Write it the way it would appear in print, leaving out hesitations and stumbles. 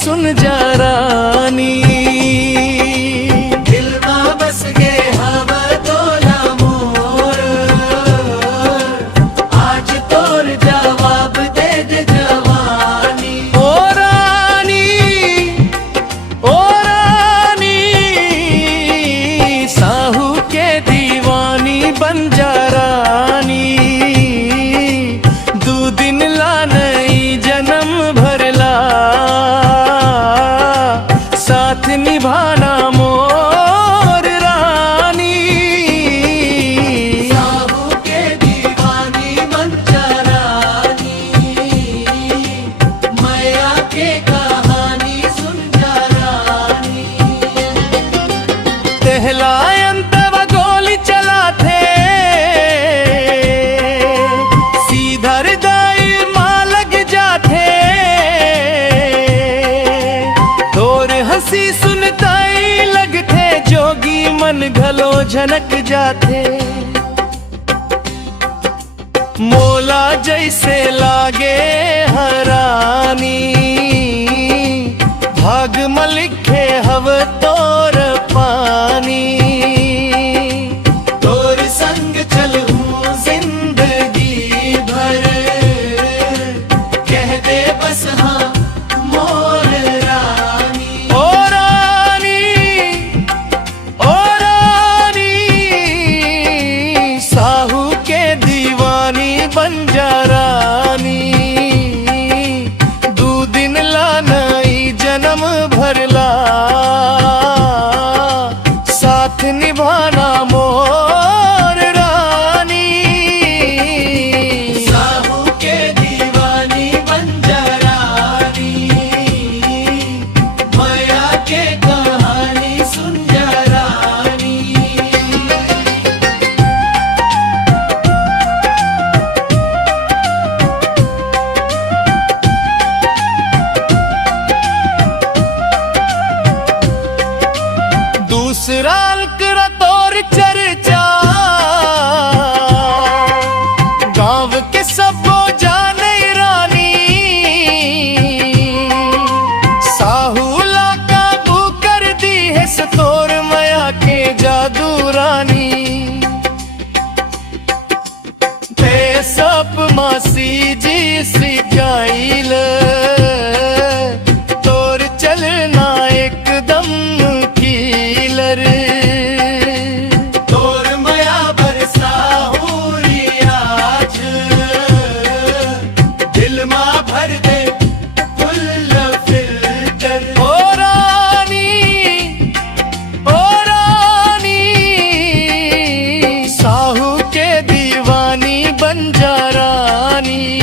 सुन जा रानी। दिल में बस गे हव तोला मोर, आज तोर जवाब दे दे जवानी। ओ रानी, ओ रानी, साहू के दीवानी बन जा रानी। दो दिन ला नई जन्म भरला, साथ निभाना मोर रानी। साहू के दीवानी बन जा रानी, मैया के कहानी सुन जा रानी। टहलायन तब गोली चला थे, सीधर दाई माँ लग जाते। तोर हंसी सुनताई लगते, जोगी मन घलो झनक जाते। मोला जैसे लागे हरानी, भाग में लिखे हव तोर पानी। तोर संग चलूं जिंदगी भर, कह दे बस हाँ मोर रानी। ओ रानी, ओ रानी, साहू के दीवानी बन जा रानी। दो दिन ला नई जन्म भरला, साथ निभाना मोर रानी। साहू के दीवानी बन जा रानी, मैया के कहानी सुन जा रानी। दूसरा अलकरा तोर चर्चा, गांव के सब जाने रानी। साहूला काबू कर दी है सतोर माया के जादू रानी। ते सब मासी जी सिखाइल, तोर चलना एकदम कीलर। तोर मया बरसा हुरी आज, दिल मा भर दे फुल फिल्टर। ओ रानी, ओ रानी, साहू के दीवानी बन जा रानी।